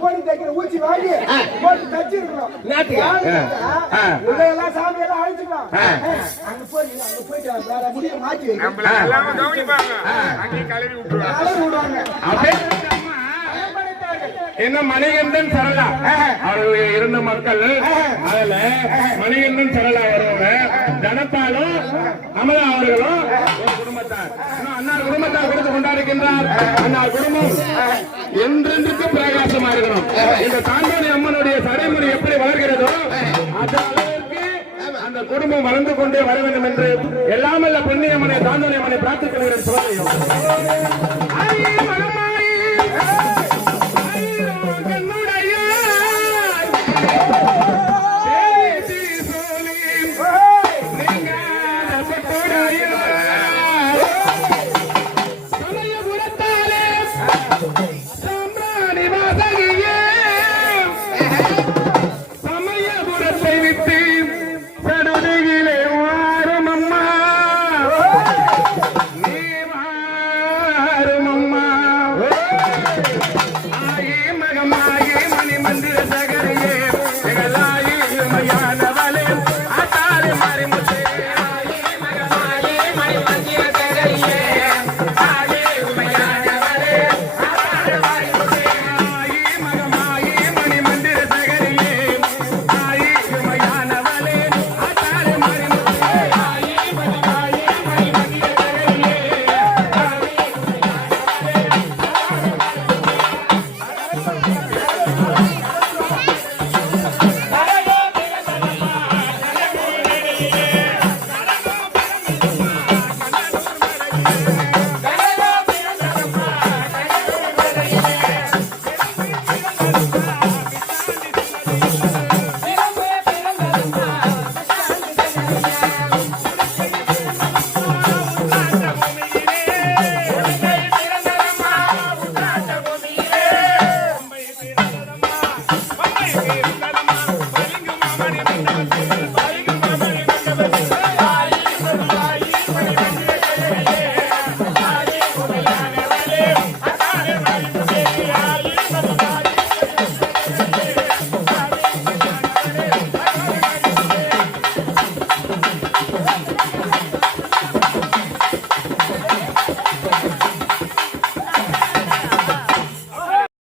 கோழி தைக்கிற ஊச்சி வாங்கி போட்டு தச்சிருக்கணும். எல்லாம் சாமியெல்லாம் அழிச்சுக்கலாம். அங்க போயிட்டு வேற முடிய மாற்றி என்ன மணிகண்டன் சரளா அவர்கள் இருந்த மக்கள் அதுல மணிகண்டன் சரளா வருவாங்க. தனப்பாலும் அமலா அவர்களும் ஒரு குடும்பத்தார் அன்னார் குடும்பத்தார் கொடுத்து கொண்டாடுகின்றார். அன்னார் குடும்பம் என்றென்றுக்கு பிரகாசமா இருக்கணும். இந்த தாண்டாணி அம்மனுடைய சடைமுறை எப்படி வளர்கிறதோ அந்த அளவுக்கு அந்த குடும்பம் வளர்ந்து கொண்டே வர வேண்டும் என்று எல்லாமல்ல பொன்னியம்மனை தாண்டாணி அம்மனை பிரார்த்திக்கிறேன்.